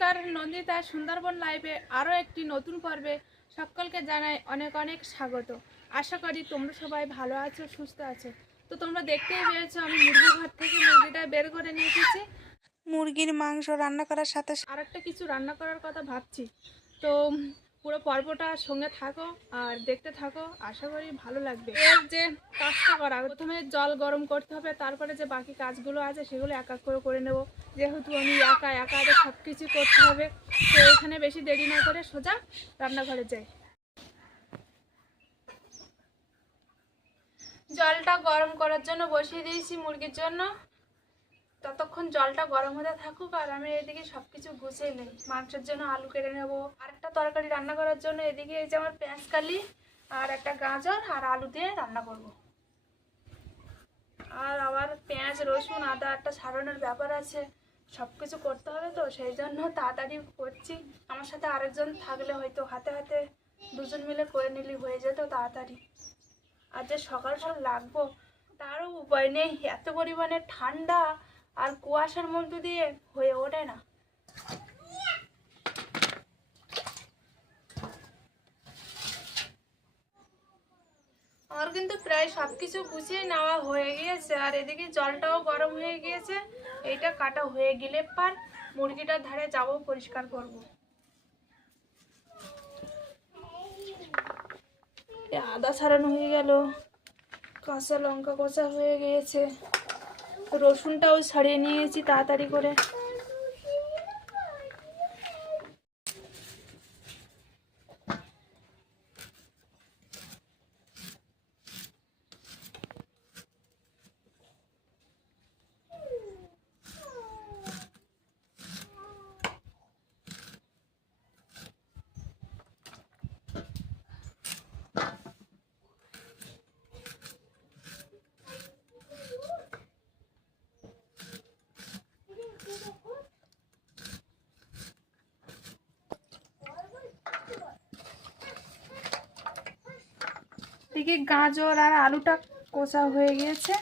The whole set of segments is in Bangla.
নমস্কার নন্দিতা সুন্দরবন লাইভে আরও একটি নতুন পর্বে সকলকে জানাই অনেক অনেক স্বাগত। আশা করি তোমরা সবাই ভালো আছো সুস্থ আছো। তো তোমরা দেখতেই পেয়েছ আমি মুরগি ঘর থেকে মুরগিটা বের করে নিয়ে এসেছি। মুরগির মাংস রান্না করার সাথে আর একটা কিছু রান্না করার কথা ভাবছি। তো পুরো পর্বটা সঙ্গে থাকো আর দেখতে থাকো। আশা করি ভালো লাগবে। এর যে কাজটা করা, প্রথমে জল গরম করতে হবে, তারপরে যে বাকি কাজগুলো আছে সেগুলো এক এক করে করে নেব। যেহেতু আমি একা একা আগে সব কিছু করতে হবে, তো এখানে বেশি দেরি না করে সোজা রান্নাঘরে যাই। জলটা গরম করার জন্য বসিয়ে দিয়েছি মুরগির জন্য। ততক্ষণ জলটা গরম হতে থাকুক আর আমি এদিকে সব কিছু গুছিয়ে নিই। মাংসের জন্য আলু কেটে নেব আর একটা তরকারি রান্না করার জন্য এদিকে এই যে আমার পেঁয়াজ কালি আর একটা গাজর আর আলু দিয়ে রান্না করব। আর আবার পেঁয়াজ, রসুন, আদা একটা সারানোর ব্যাপার আছে সব কিছু করতে হবে তো, সেই জন্য তাড়াতাড়ি করছি। আমার সাথে আরেকজন থাকলে হয়তো হাতে হাতে দুজন মিলে করে নিলে হয়ে যেত তাড়াতাড়ি। আর যে সকাল সকাল লাগবো, তারও উপায় নেই। এত পরিমাণে ঠান্ডা আর কুয়াশার মধ্যে দিয়ে হয়ে ওঠে না। আমার কিন্তু প্রায় সব কিছু গুছিয়ে নেওয়া হয়ে গিয়েছে, আর এদিকে জলটাও গরম হয়ে গিয়েছে। এইটা কাটা হয়ে গেলে পার মুরগিটার ধারে যাব, পরিষ্কার করব। আদা ছাড়ানো হয়ে গেল, কাঁচা লঙ্কা কষা হয়ে গিয়েছে। রসুনটাও ছাড়িয়ে নিয়েছি তাড়াতাড়ি করে। এদিকে গাজর আর আলুটা কষা হয়ে গিয়েছে।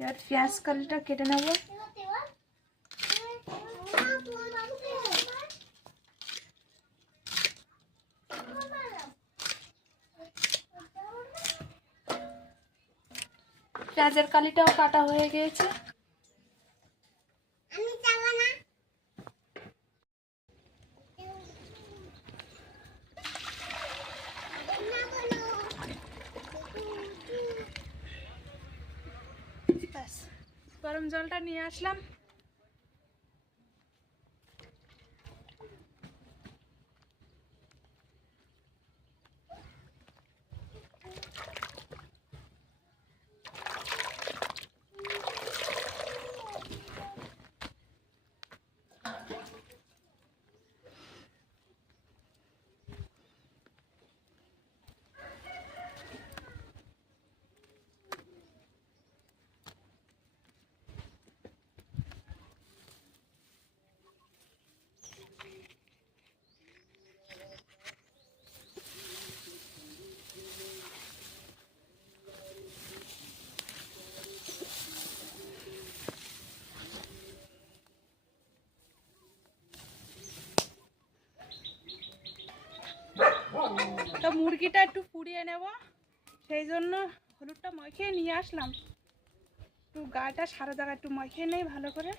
এবার পেঁয়াজ কালিটা কেটে নেব। পেঁয়াজের কালিটাও কাটা হয়ে গিয়েছে। গরম জলটা নিয়ে আসলাম। মুরগিটা একটু পুড়িয়ে নেব। সেই জন্য হলুদটা মাখিয়ে নিয়ে আসলাম। একটু গাটা সারা জায়গা একটু মাখিয়ে নেই ভালো করে।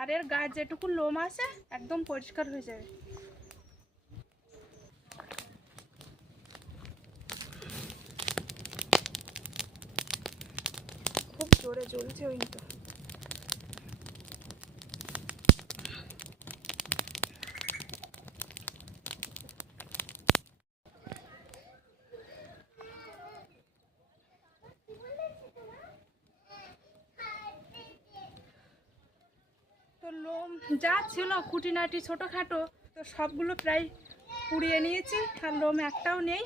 আর এর গায়ে যেটুকু লোম আছে, একদম পরিষ্কার হয়ে যাবে। খুব জোরে জ্বলছে ওই তো তো লোম যা ছিল, খুঁটিনাটি ছোটোখাটো, তো সবগুলো প্রায় পুড়িয়ে নিয়েছি, আর লোম একটাও নেই।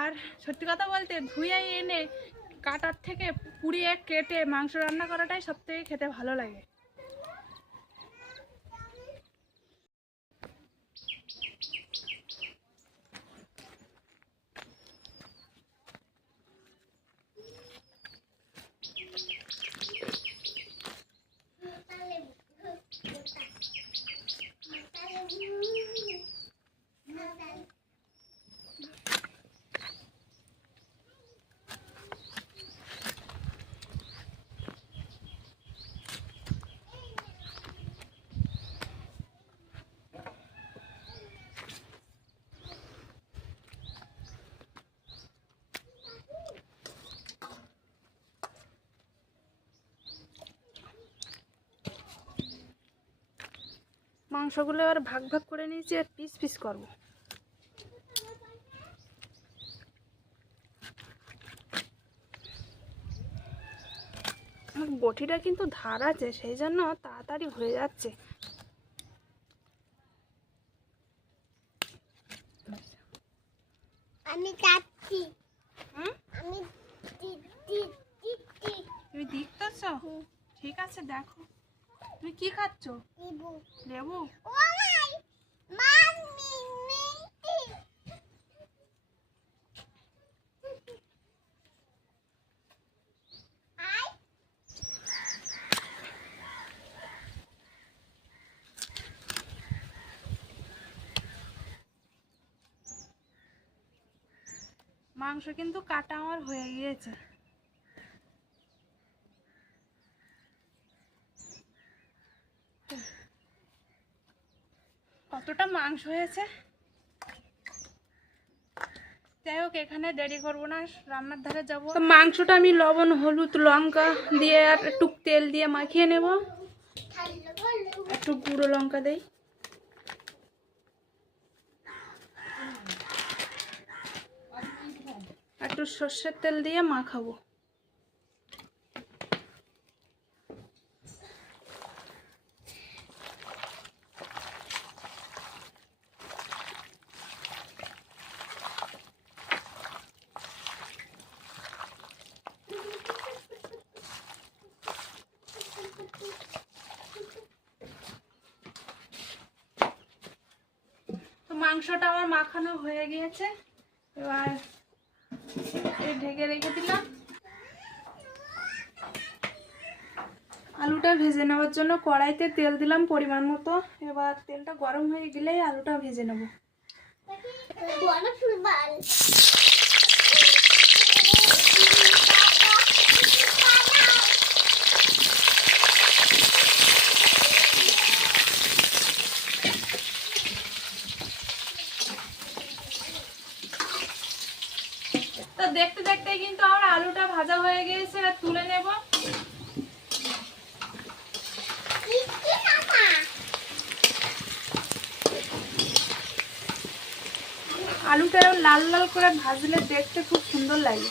আর সত্যি কথা বলতে ধুয়ে এনে কাটার থেকে পুড়িয়ে কেটে মাংস রান্না করাটাই সব থেকে খেতে ভালো লাগে। মাংসগুলো এবার ভাগ ভাগ করে নিয়েছি আর পিস পিস করব। বটিটা কিন্তু ধার আছে সেই জন্য তাড়াতাড়ি হয়ে যাচ্ছে। আমি হুম? আমি তুমি দেখতেছ? ঠিক আছে দেখো। তুমি কি খাচ্ছ? লেবু। আই। মাংস কিন্তু কাটা আমার হয়ে গিয়েছে। কতটা মাংস হয়েছে। যাই হোক, এখানে দেরি করব না, রান্নার ধারে যাব। তো মাংসটা আমি লবণ, হলুদ, লঙ্কা দিয়ে আর একটু তেল দিয়ে মাখিয়ে নেব। একটু গুঁড়ো লঙ্কা দেই। একটু সর্ষের তেল দিয়ে মাখাবো। মাংসটা আমার মাখানো হয়ে গিয়েছে। এবার ঢেকে রেখে দিলাম। আলুটা ভেজে নেওয়ার জন্য কড়াইতে তেল দিলাম পরিমাণ মতো। এবার তেলটা গরম হয়ে গেলেই আলুটা ভেজে নেব। দেখতে দেখতে কিন্তু আমার আলুটা ভাজা হয়ে গিয়েছে আর তুলে নেব। আলুটা লাল লাল করে ভাজলে দেখতে খুব সুন্দর লাগে।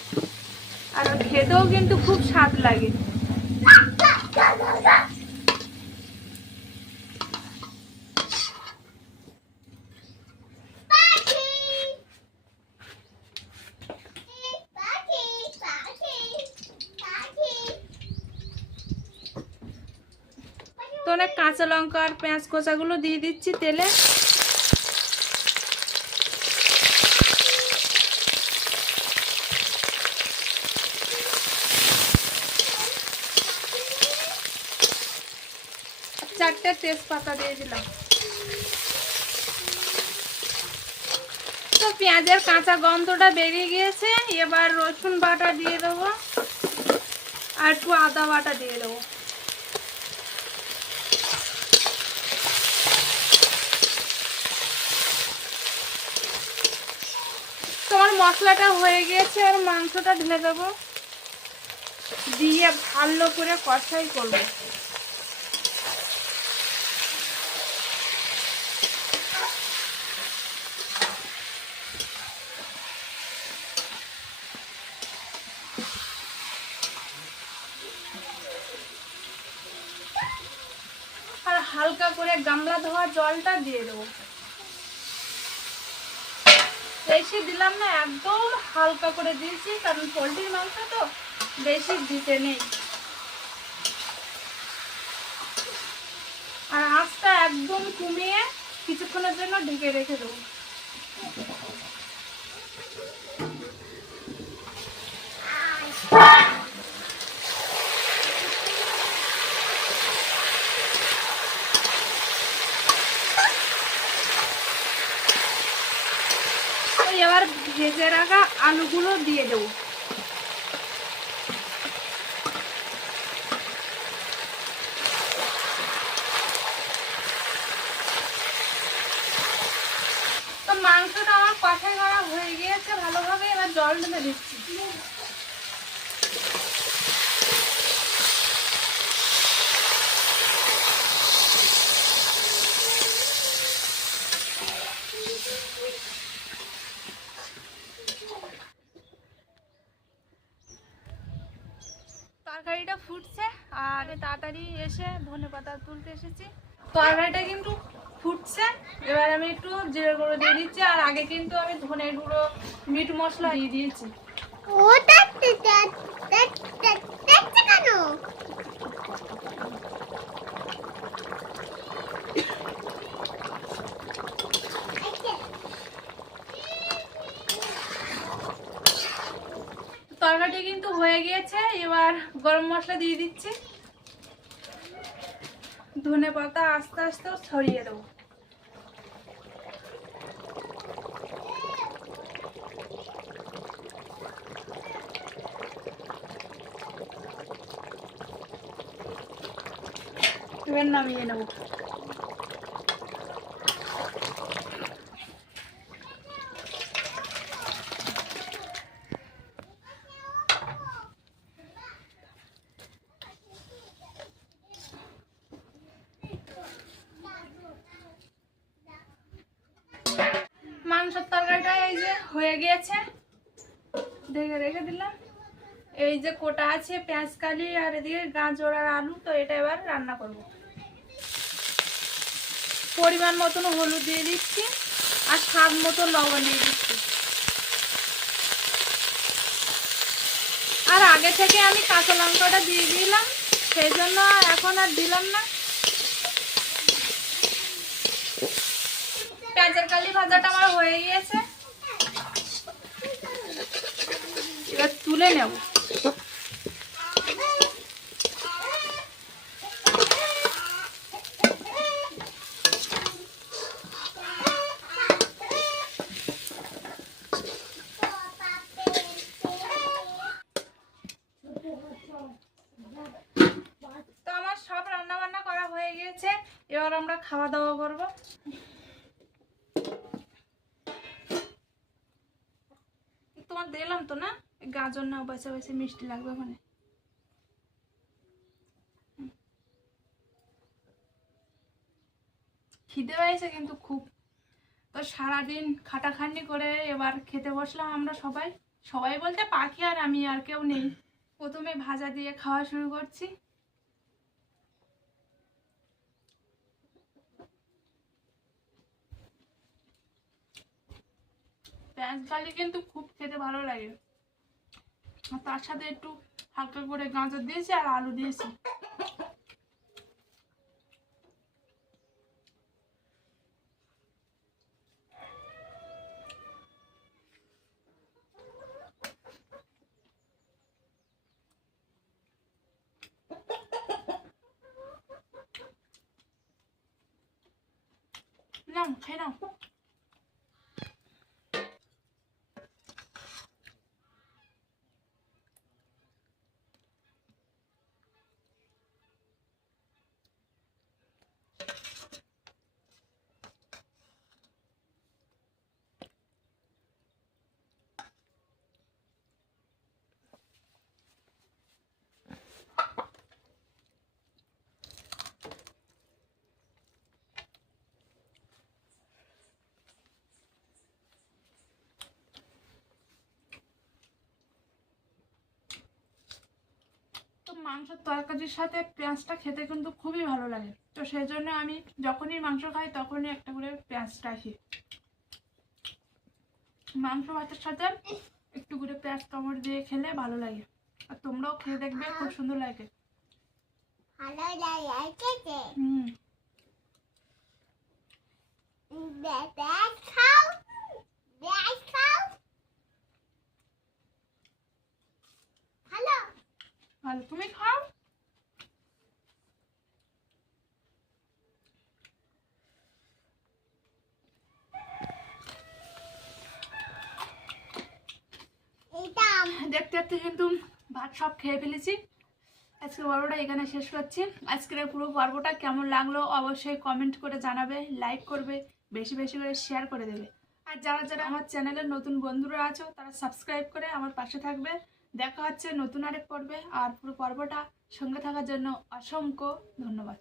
আর খেতেও কিন্তু খুব স্বাদ লাগে পাখি পাখি পাখি পাখি অনেক কাঁচা লঙ্কা আর পেঁয়াজ কোচাগুলো দিয়ে দিচ্ছি তেলে। চারটে তেজপাতা দিয়ে দিলাম। তো পেঁয়াজের কাঁচা গন্ধটা বেরিয়ে গিয়েছে, এবার রসুন বাটা দিয়ে দেবো, আর একটু আদা বাটা দিয়ে দেবো তোমার মশলাটা হয়ে গিয়েছে আর মাংসটা ঢেলে দেবো। দিয়ে ভালো করে কষাই করব। আর হালকা করে গামলা ধোয়া জলটা দিয়ে দেবো। বেশি দিলাম না, একদম হালকা করে দিয়েছি, কারণ পোলট্রির মাংস তো বেশি দিতে নেই। আর আঁচটা একদম কমিয়ে কিছুক্ষণের জন্য ঢেকে রেখে দেবো। এবার ভেজে রাখা আলুগুলো দিয়ে দেবো। মাংসটা আমার কষাই করা হয়ে গিয়েছে, ভালোভাবে এবার জল ঢেলে দিচ্ছি আগে তাড়াতাড়ি এসে ধনে পাতা তুলতে এসেছি। তরকারিটা কিন্তু ফুটছে এবার আমি একটু জিরে গুঁড়ো দিয়ে দিচ্ছি আর আগে কিন্তু আমি ধনে গুঁড়ো মিট মশলা দিয়ে দিয়েছি। তরকারিটা কিন্তু হয়ে গিয়েছে এবার গরম মশলা দিয়ে দিচ্ছি। ধনে পাতা আস্তে আস্তে ছড়িয়ে দেবো। এবার নামিয়ে নেব মাংসের তরকারিটা এই যে হয়ে গিয়েছে ঢেকে রেখে দিলাম এই যে কোটা আছে, পেঁয়াজ, কালি আর এদিকে গাজর আর আলু, তো এটা এবার রান্না করব। পরিমাণ মতন হলুদ দিয়ে দিচ্ছি আর স্বাদ মতো লবণ দিয়ে দিচ্ছি। আর আগে থেকে আমি কাঁচা লঙ্কাটা দিয়ে দিলাম, সেই জন্য এখন আর দিলাম না। পেঁয়াজের কালি ভাজাটা আমার হয়ে গিয়েছে। এবার তুলে নেব তো আমার সব রান্না বান্না করা হয়ে গিয়েছে এবার আমরা খাওয়া দাওয়া করব তো না? গাজর না বেছে বেছে মিষ্টি লাগবে ওখানে। খিদে পেয়েছে কিন্তু খুব। তো সারাদিন খাটাখাটনি করে এবার খেতে বসলাম আমরা সবাই। সবাই বলতে পাখি আর আমি আর কেউ নেই। প্রথমে ভাজা দিয়ে খাওয়া শুরু করছি। পেঁয়াজ কালি কিন্তু খুব খেতে ভালো লাগে। আর তার সাথে একটু হালকা করে গাজর দিয়েছি আর আলু দিয়েছি। নাও খেয়ে মাংসের তরকারির সাথে পেঁয়াজটা খেতে কিন্তু খুবই ভালো লাগে। তো সেই জন্য আমি যখনই মাংস খাই তখনই একটা করে পেঁয়াজ রাখি। মাংস ভাতের সাথে একটু করে পেঁয়াজ কামড় দিয়ে খেলে ভালো লাগে। আর তোমরাও খেয়ে দেখবে খুব সুন্দর লাগে। ভালো লাগে হুম। খাও। খাও। ভালো। আর তুমি খাও। দেখতে দেখতে কিন্তু ভাত সব খেয়ে ফেলেছি। আজকের পর্বটা এখানে শেষ করছি। আজকের পুরো পর্বটা কেমন লাগল অবশ্যই কমেন্ট করে জানাবে লাইক করবে, বেশি বেশি করে শেয়ার করে দেবে। আর যারা যারা আমার চ্যানেলের নতুন বন্ধুরা আছো, তারা সাবস্ক্রাইব করে আমার পাশে থাকবে। দেখা হচ্ছে নতুন আরেক পর্বে। আর পুরো পর্বটা সঙ্গে থাকার জন্য অসংখ্য ধন্যবাদ।